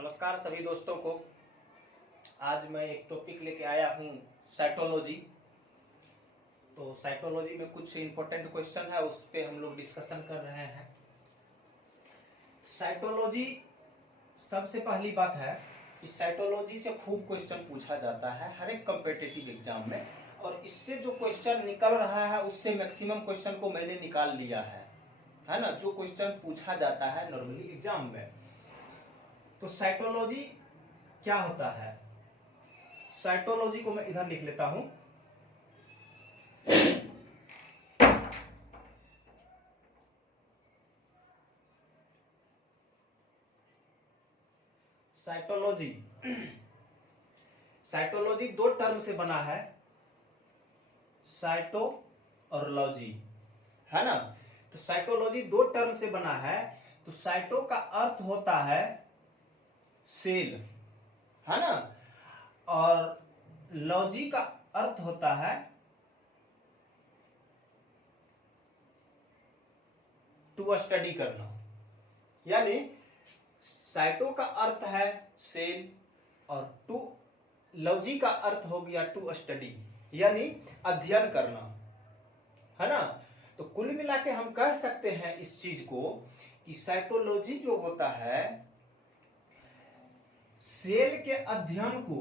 नमस्कार सभी दोस्तों को। आज मैं एक टॉपिक लेके आया हूँ साइटोलॉजी। तो साइटोलॉजी में कुछ इंपॉर्टेंट क्वेश्चन है, उस पे हम लोग डिस्कशन कर रहे हैं। साइटोलॉजी, सबसे पहली बात है कि साइटोलॉजी से खूब क्वेश्चन पूछा जाता है हर एक कॉम्पिटिटिव एग्जाम में, और इससे जो क्वेश्चन निकल रहा है उससे मैक्सिमम क्वेश्चन को मैंने निकाल लिया है ना, जो क्वेश्चन पूछा जाता है नॉर्मली एग्जाम में। तो साइटोलॉजी क्या होता है? साइटोलॉजी को मैं इधर लिख लेता हूं। साइटोलॉजी साइटोलॉजी दो टर्म से बना है, साइटो और लॉजी, है ना। तो साइटोलॉजी दो टर्म से बना है। तो साइटो का अर्थ होता है सेल, है ना, और लॉजी का अर्थ होता है टू स्टडी करना। यानी साइटो का अर्थ है सेल और टू लॉजी का अर्थ हो गया टू स्टडी, यानी अध्ययन करना, है ना। तो कुल मिला के हम कह सकते हैं इस चीज को कि साइटोलॉजी जो होता है सेल के अध्ययन को,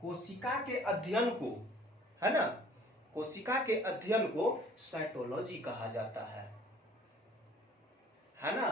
कोशिका के अध्ययन को, है ना, कोशिका के अध्ययन को साइटोलॉजी कहा जाता है ना।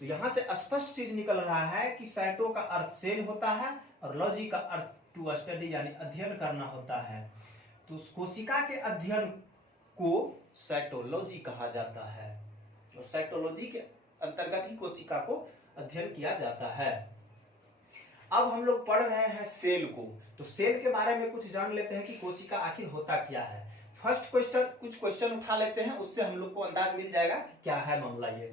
तो यहां से स्पष्ट चीज निकल रहा है कि साइटो का अर्थ सेल होता है और लॉजी का अर्थ टू स्टडी यानी अध्ययन करना होता है। तो उस कोशिका के अध्ययन को साइटोलॉजी कहा जाता है, और साइटोलॉजी के अंतर्गत ही कोशिका को अध्ययन किया जाता है। अब हम लोग पढ़ रहे हैं सेल को, तो सेल के बारे में कुछ जान लेते हैं कि कोशिका आखिर होता क्या है। फर्स्ट क्वेश्चन, कुछ क्वेश्चन उठा लेते हैं, उससे हम लोग को अंदाज मिल जाएगा कि क्या है मामला। ये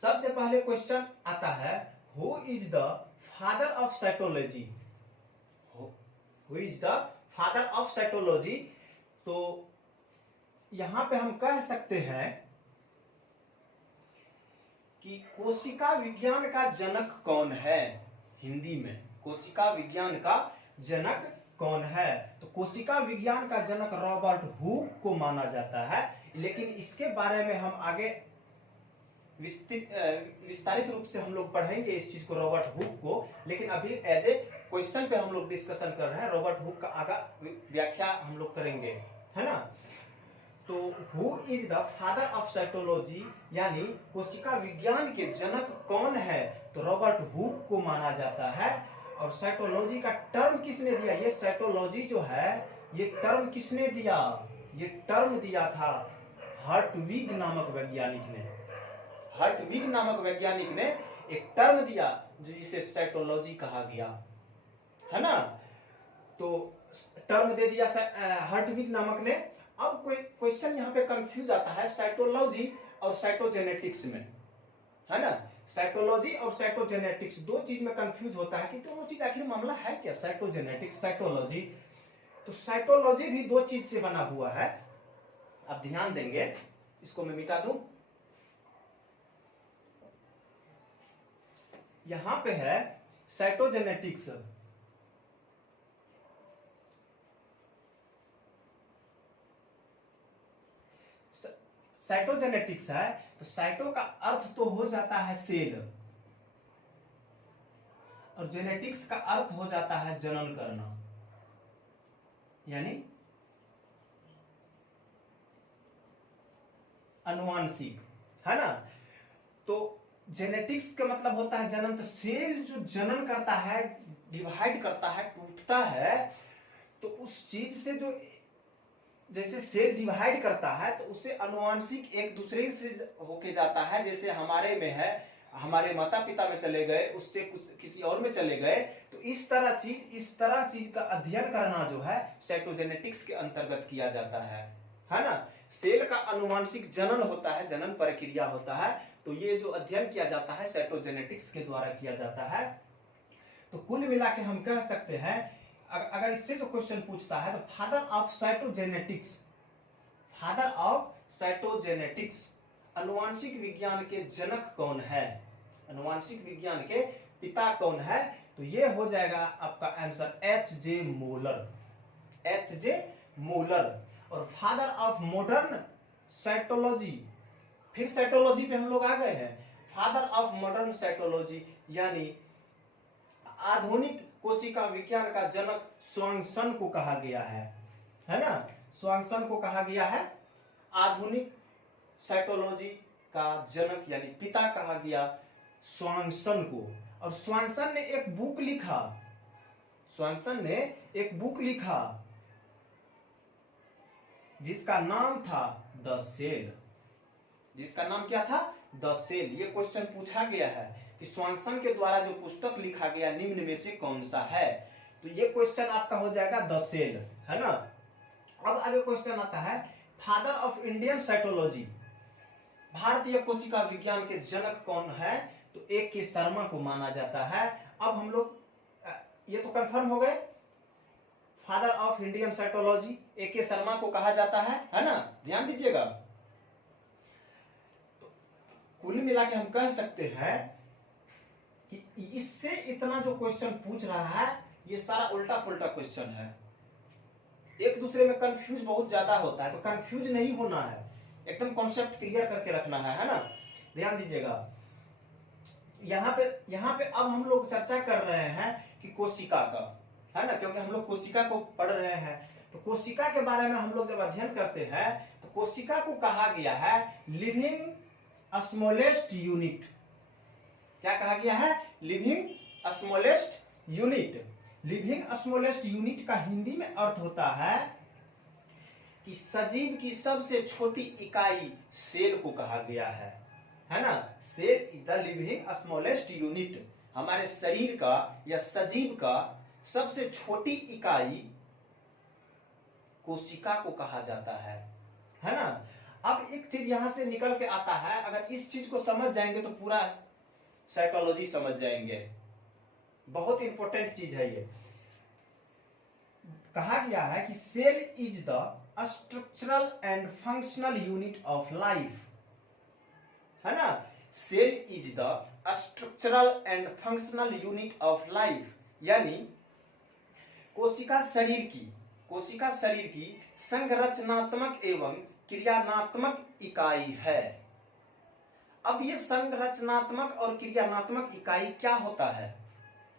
सबसे पहले क्वेश्चन आता है, who is the father of cytology? Who is the father of cytology? तो यहां पे हम कह सकते हैं कि कोशिका विज्ञान का जनक कौन है। हिंदी में कोशिका विज्ञान का जनक कौन है? तो कोशिका विज्ञान का जनक रॉबर्ट हुक को माना जाता है, लेकिन इसके बारे में हम आगे विस्तारित रूप से हम लोग पढ़ेंगे इस चीज को, रॉबर्ट हुक को। लेकिन अभी एज ए क्वेश्चन पे हम लोग डिस्कशन कर रहे हैं, रॉबर्ट हुक का आगा व्याख्या हम लोग करेंगे, है ना। तो who is the father of cytology यानी कोशिका विज्ञान के जनक कौन है? तो रॉबर्ट हुक को माना जाता है। और साइटोलॉजी का टर्म किसने दिया? ये साइटोलॉजी जो है ये टर्म किसने दिया? ये टर्म दिया था हर्टविग नामक वैज्ञानिक ने। हर्टविग नामक वैज्ञानिक ने एक टर्म दिया जिसे साइटोलॉजी कहा गया, है ना। तो टर्म दे दिया हर्टविग नामक ने। अब कोई क्वेश्चन यहाँ पे कंफ्यूज आता है साइटोलॉजी और साइटोजेनेटिक्स में, है ना। साइटोलॉजी और साइटोजेनेटिक्स दो चीज में कंफ्यूज होता है कि दोनों चीज आखिर मामला है क्या, साइटोजेनेटिक्स साइटोलॉजी। तो साइटोलॉजी भी दो चीज से बना हुआ है। अब ध्यान देंगे, इसको मैं मिटा दूं। यहां पे है साइटोजेनेटिक्स, साइटोजेनेटिक्स है। तो साइटो का अर्थ तो हो जाता है सेल, और जेनेटिक्स का अर्थ हो जाता है जनन करना, यानी अनुवांशिक, है ना। तो जेनेटिक्स का मतलब होता है जनन। तो सेल जो जनन करता है, डिवाइड करता है, टूटता है, तो उस चीज से जो जैसे सेल डिवाइड करता है तो उससे अनुवांशिक एक दूसरे से होके जाता है। जैसे हमारे में है, हमारे माता पिता में चले गए, उससे कुछ किसी और में चले गए। तो इस तरह चीज का अध्ययन करना जो है साइटोजेनेटिक्स के अंतर्गत किया जाता है ना। सेल का अनुवांशिक जनन होता है, जनन प्रक्रिया होता है। तो ये जो अध्ययन किया जाता है साइटोजेनेटिक्स के द्वारा किया जाता है। तो कुल मिला के हम कह सकते हैं, अगर इससे जो क्वेश्चन पूछता है तो father of cytogenetics, father of cytogenetics, अनुवांशिक विज्ञान के जनक कौन है? अनुवांशिक विज्ञान के पिता कौन है? तो ये हो जाएगा आपका answer H.J. Müller, H.J. Müller. और फादर ऑफ मॉडर्न साइटोलॉजी, फिर साइटोलॉजी पे हम लोग आ गए हैं। फादर ऑफ मॉडर्न साइटोलॉजी यानी आधुनिक कोशिका विज्ञान का जनक स्वांगसन को कहा गया है ना? स्वांगसन को कहा गया है आधुनिक साइटोलॉजी का जनक यानी पिता कहा गया स्वांगसन को। और स्वांगसन ने एक बुक लिखा, स्वांगसन ने एक बुक लिखा जिसका नाम था द सेल, जिसका नाम क्या था? The cell. ये क्वेश्चन पूछा गया है कि स्वांगसन के द्वारा जो पुस्तक लिखा गया निम्न में से कौन सा है? तो ये क्वेश्चन आपका हो जाएगा द सेल, है ना? अब आगे क्वेश्चन आता है फादर ऑफ इंडियन साइटोलॉजी, भारतीय कोशिका विज्ञान के जनक कौन है? तो A.K. शर्मा को माना जाता है। अब हम लोग ये तो कंफर्म हो गए, father of Indian cytology A.K. Sharma को कहा जाता है ना? ध्यान दीजिएगा। तो कुल मिला के हम कह सकते हैं कि इससे इतना जो क्वेश्चन पूछ रहा है ये सारा उल्टा पुल्टा क्वेश्चन है, एक दूसरे में कंफ्यूज बहुत ज्यादा होता है। तो कंफ्यूज नहीं होना है, एकदम कॉन्सेप्ट क्लियर करके रखना है ना? ध्यान दीजिएगा। यहाँ पे अब हम लोग चर्चा कर रहे हैं कि कोशिका का, है ना? क्योंकि हम लोग कोशिका को पढ़ रहे हैं, तो कोशिका के बारे में हम लोग जब अध्ययन करते हैं तो कोशिका को कहा गया है लिविंग स्मॉलेस्ट यूनिट। क्या कहा गया है? Living smallest unit. Living smallest unit का हिंदी में अर्थ होता है कि सजीव की सबसे छोटी इकाई सेल को कहा गया है ना? Cell is the living smallest unit. हमारे शरीर का या सजीव का सबसे छोटी इकाई कोशिका को कहा जाता है ना? अब एक चीज यहां से निकल के आता है, अगर इस चीज को समझ जाएंगे तो पूरा साइकोलॉजी समझ जाएंगे। बहुत इंपॉर्टेंट चीज है ये। कहा गया है कि cell is the structural and functional unit of life, है ना? Cell is the structural and functional unit of life, यानी कोशिका शरीर की संरचनात्मक एवं क्रियात्मक इकाई है। अब ये संरचनात्मक और क्रियात्मक इकाई क्या होता है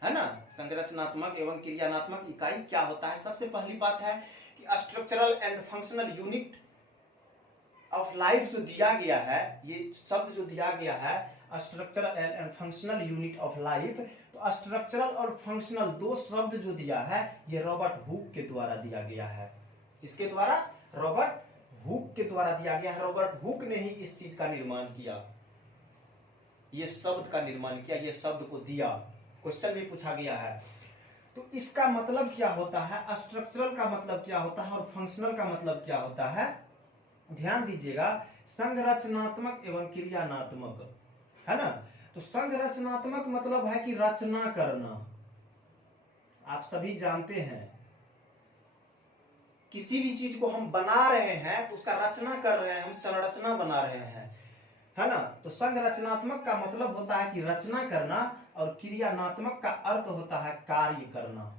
ना? संरचनात्मक एवं क्रियात्मक इकाई क्या होता है? सबसे पहली बात है कि structural and functional unit of life जो दिया गया है, ये शब्द जो दिया गया है structural and functional unit of life, तो स्ट्रक्चरल और फंक्शनल दो शब्द जो दिया है ये रॉबर्ट हुक के द्वारा दिया गया है। किसके द्वारा? रॉबर्ट हुक के द्वारा दिया गया है। रॉबर्ट हुक ने ही इस चीज का निर्माण किया, ये शब्द का निर्माण किया, ये शब्द को दिया। क्वेश्चन भी पूछा गया है। तो इसका मतलब क्या होता है? स्ट्रक्चरल का मतलब क्या होता है और फंक्शनल का मतलब क्या होता है? ध्यान दीजिएगा। संरचनात्मक एवं क्रियात्मक, है ना? तो संरचनात्मक मतलब है कि रचना करना। आप सभी जानते हैं किसी भी चीज को हम बना रहे हैं तो उसका रचना कर रहे हैं, हम संरचना बना रहे हैं, है ना? तो संरचनात्मक का मतलब होता है कि रचना करना और क्रियात्मक का अर्थ होता है कार्य करना,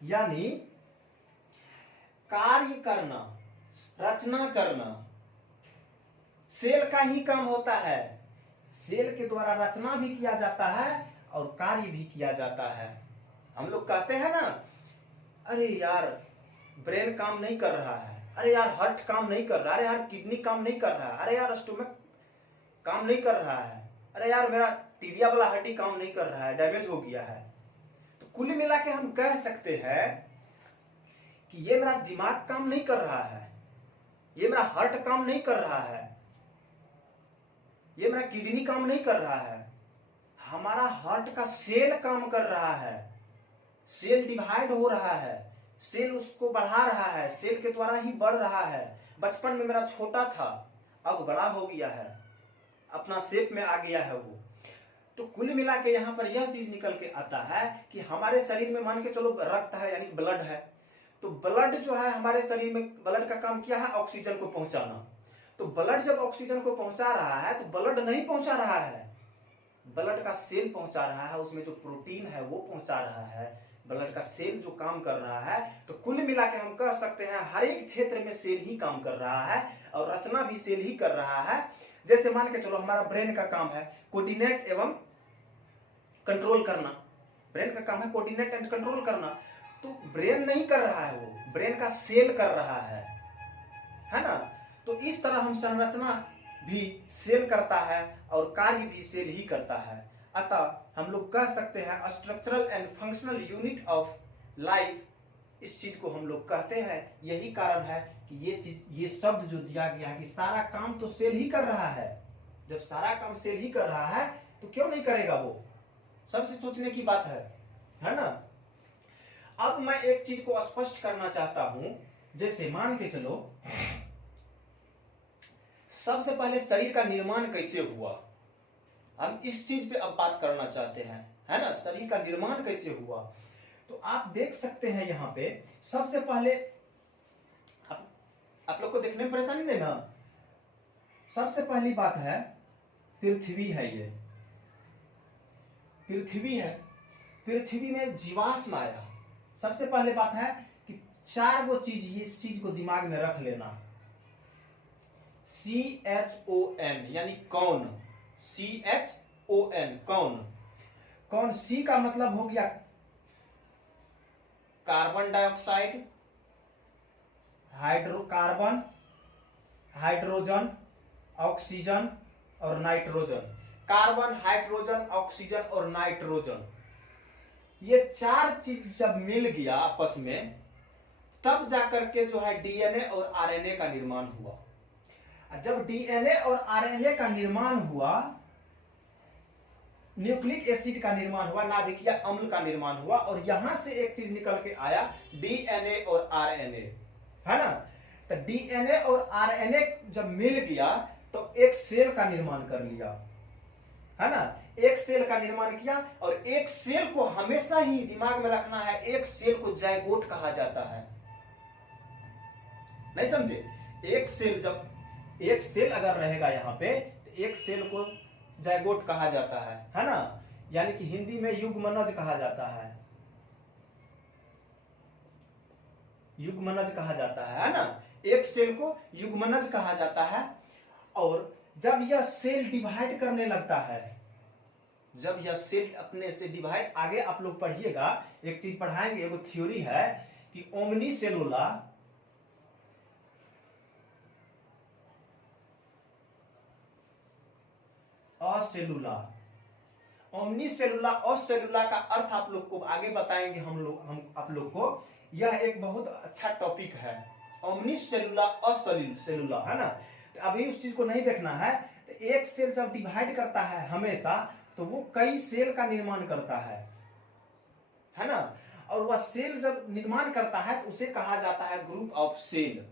यानी कार्य करना, रचना करना सेल का ही काम होता है। सेल के द्वारा रचना भी किया जाता है और कार्य भी किया जाता है। हम लोग कहते हैं ना, अरे यार ब्रेन काम नहीं कर रहा है, अरे यार हार्ट काम नहीं कर रहा, अरे यार किडनी काम नहीं कर रहा है, अरे यार स्टोमक काम नहीं कर रहा है, अरे यार मेरा टिबिया वाला हड्डी काम नहीं कर रहा है, डैमेज हो गया है। तो कुल मिला के हम कह सकते हैं कि ये मेरा दिमाग काम नहीं कर रहा है, ये मेरा हार्ट काम नहीं कर रहा है, ये मेरा किडनी काम नहीं कर रहा है, हमारा हार्ट का सेल काम कर रहा है, सेल डिवाइड हो रहा है, सेल उसको बढ़ा रहा है, सेल के द्वारा ही बढ़ रहा है। बचपन में मेरा छोटा था, अब बड़ा हो गया है, अपना शेप में आ गया है वो। तो कुल मिला के यहाँ पर यह चीज निकल के आता है कि हमारे शरीर में मान के चलो रक्त है यानी ब्लड है, तो ब्लड जो है हमारे शरीर में, ब्लड का काम क्या है? ऑक्सीजन को पहुंचाना। तो ब्लड जब ऑक्सीजन को पहुंचा रहा है तो ब्लड नहीं पहुंचा रहा है, ब्लड का सेल पहुंचा रहा है, उसमें जो प्रोटीन है वो पहुंचा रहा है, ब्लड का सेल जो काम कर रहा है, तो कुल मिला के हम कह सकते हैं हर एक क्षेत्र में सेल ही काम कर रहा है और रचना भी सेल ही कर रहा है। जैसे मान के चलो हमारा ब्रेन का काम है कोऑर्डिनेट एवं कंट्रोल करना, ब्रेन का काम है कोऑर्डिनेट एंड कंट्रोल करना, तो ब्रेन नहीं कर रहा है, वो ब्रेन का सेल कर रहा है ना। तो इस तरह हम संरचना भी सेल करता है और कार्य भी सेल ही करता है। अतः हम लोग कह सकते हैं structural and functional unit of life, इस चीज को हम लोग कहते हैं। यही कारण है कि ये शब्द जो दिया गया है कि सारा काम तो सेल ही कर रहा है। जब सारा काम सेल ही कर रहा है तो क्यों नहीं करेगा वो, सबसे सोचने की बात है ना। अब मैं एक चीज को स्पष्ट करना चाहता हूं, जैसे मान के चलो सबसे पहले शरीर का निर्माण कैसे हुआ, हम इस चीज पे अब बात करना चाहते हैं, है ना। शरीर का निर्माण कैसे हुआ, तो आप देख सकते हैं यहाँ पे सबसे पहले आप लोग को देखने में परेशानी नहीं ना। सबसे पहली बात है पृथ्वी है, ये पृथ्वी है, पृथ्वी में जीवाश्म आया। सबसे पहले बात है कि 4 गो चीज, इस चीज को दिमाग में रख लेना, CHON यानी कौन, CHON कौन। कौन सी का मतलब हो गया carbon dioxide, carbon, hydrogen, oxygen और नाइट्रोजन। कार्बन, हाइड्रोजन, ऑक्सीजन और नाइट्रोजन, ये 4 चीज जब मिल गया आपस में, तब जाकर के जो है डीएनए और आरएनए का निर्माण हुआ। जब डीएनए और आरएनए का निर्माण हुआ, न्यूक्लिक एसिड का निर्माण हुआ, नाभिकीय अम्ल का निर्माण हुआ, और यहां से एक चीज निकल के आया डीएनए और आरएनए, है ना। तो डीएनए और आरएनए जब मिल गया तो एक सेल का निर्माण कर लिया, है ना। एक सेल का निर्माण किया, और एक सेल को हमेशा ही दिमाग में रखना है, एक सेल को जायगोट कहा जाता है, नहीं समझे। एक सेल अगर रहेगा यहाँ पे तो एक सेल को जायगोट कहा जाता है ना। यानी कि हिंदी में युग्मनज कहा जाता है, युग्मनज कहा जाता है ना। एक सेल को युग्मनज कहा जाता है। और जब यह सेल डिवाइड करने लगता है, जब यह सेल अपने से डिवाइड, आगे आप लोग पढ़िएगा, एक चीज पढ़ाएंगे, एगो थ्योरी है कि ओमनी सेलुला असेलुला, ओमनी सेलुला असेलुला का अर्थ आप लोग को आगे बताएंगे हम आप लोग को। यह एक बहुत अच्छा टॉपिक है, ओमनी सेलुला असेलुला, है ना। तो अभी उस चीज को नहीं देखना है। तो एक सेल जब डिवाइड करता है हमेशा, तो वो कई सेल का निर्माण करता है ना। और वह सेल जब निर्माण करता है तो उसे कहा जाता है group of cell.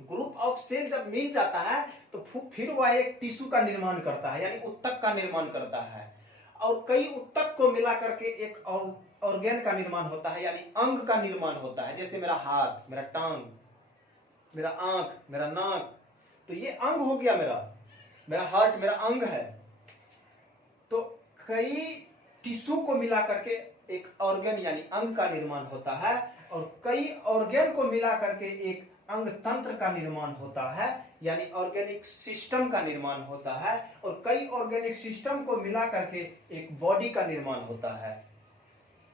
Group of cell जब मिल जाता है तो फिर वह एक टिश्यू का निर्माण करता है, यानी उत्तक का निर्माण करता है। और कई उत्तक को मिला करके एक ऑर्गेन का निर्माण होता है, यानी अंग का निर्माण होता है। जैसे मेरा हाथ, मेरा टांग, मेरा आंख, मेरा नाक, तो ये अंग हो गया मेरा हार्ट, मेरा अंग है। तो कई टिश्यू को मिला करके एक ऑर्गन यानी अंग का निर्माण होता है, और कई ऑर्गन को मिला करके एक अंग तंत्र का निर्माण होता है, यानी ऑर्गेनिक सिस्टम का निर्माण होता है। और कई ऑर्गेनिक सिस्टम को मिला करके एक बॉडी का निर्माण होता है,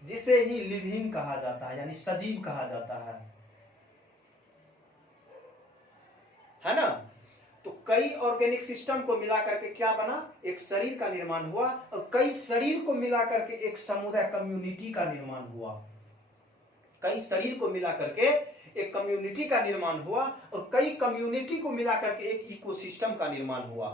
जिसे ही लिविंग कहा जाता है, यानी सजीव कहा जाता है ना। तो कई ऑर्गेनिक सिस्टम को मिला करके क्या बना, एक शरीर का निर्माण हुआ, और कई शरीर को मिला करके एक समुदाय कम्युनिटी का निर्माण हुआ। कई शरीर को मिला करके एक कम्युनिटी का निर्माण हुआ, और कई कम्युनिटी को मिला करके एक इकोसिस्टम का निर्माण हुआ।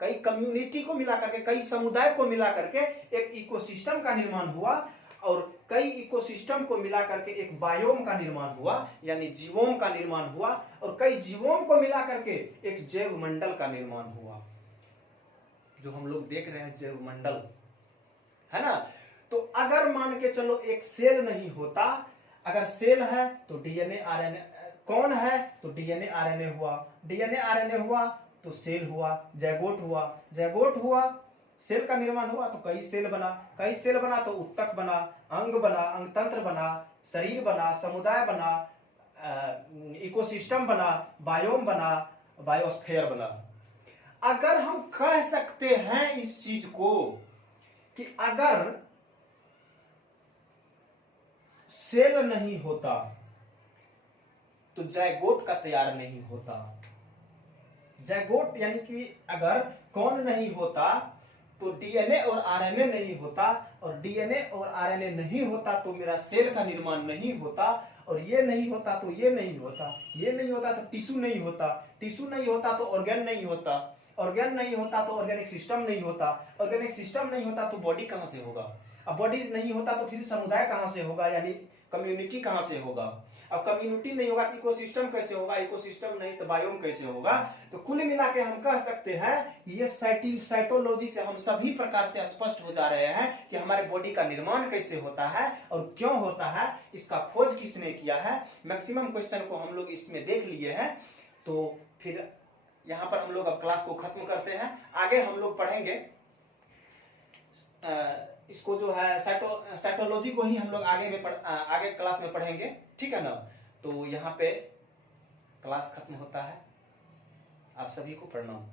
कई कम्युनिटी को मिला करके, कई समुदाय को मिला करके एक इकोसिस्टम का निर्माण हुआ, और कई इकोसिस्टम को मिला करके एक बायोम का निर्माण हुआ, यानी जीवोम का निर्माण हुआ, और कई जीवोम को मिला करके एक जैव मंडल का निर्माण हुआ, जो हम लोग देख रहे हैं जैव मंडल, है ना। तो अगर मान के चलो एक सेल नहीं होता, अगर सेल है तो डीएनए आरएनए, कौन है तो डीएनए आरएनए हुआ, डीएनए आरएनए हुआ तो सेल हुआ, जैगोट हुआ, जैगोट हुआ, सेल का निर्माण हुआ तो कई सेल बना, कई सेल बना तो उत्तक बना, अंग बना, अंगतंत्र बना, शरीर बना, समुदाय बना, इकोसिस्टम बना, बायोम बना, बायोस्फीयर बना। अगर हम कह सकते हैं इस चीज को कि अगर सेल नहीं होता तो जैगोट का तैयार नहीं होता। जैगोट यानी कि अगर कौन नहीं होता तो डीएनए और आरएनए नहीं होता, और डीएनए और आरएनए नहीं होता तो मेरा सेल का निर्माण नहीं होता, और ये नहीं होता तो ये नहीं होता, ये नहीं होता तो टिश्यू नहीं होता, टिश्यू नहीं होता तो ऑर्गेन नहीं होता, ऑर्गेन नहीं होता तो ऑर्गेनिक सिस्टम नहीं होता, ऑर्गेनिक सिस्टम नहीं होता तो बॉडी कहां से होगा, अब बॉडी नहीं होता तो फिर समुदाय कहां से होगा, यानी कम्युनिटी कहां से होगा, अब कम्युनिटी नहीं होगा तो इकोसिस्टम कैसे होगा, इकोसिस्टम नहीं तो बायोम कैसे होगा। तो कुल मिला के हम कह सकते हैं ये साइटोलॉजी से हम सभी प्रकार से स्पष्ट हो जा रहे हैं कि हमारे बॉडी का निर्माण कैसे होता है और क्यों होता है, इसका खोज किसने किया है। मैक्सिमम क्वेश्चन को हम लोग इसमें देख लिए हैं। तो फिर यहां पर हम लोग अब क्लास को खत्म करते हैं। आगे हम लोग पढ़ेंगे इसको जो है साइटोलॉजी को ही हम लोग आगे क्लास में पढ़ेंगे, ठीक है ना। तो यहाँ पे क्लास खत्म होता है। आप सभी को प्रणाम।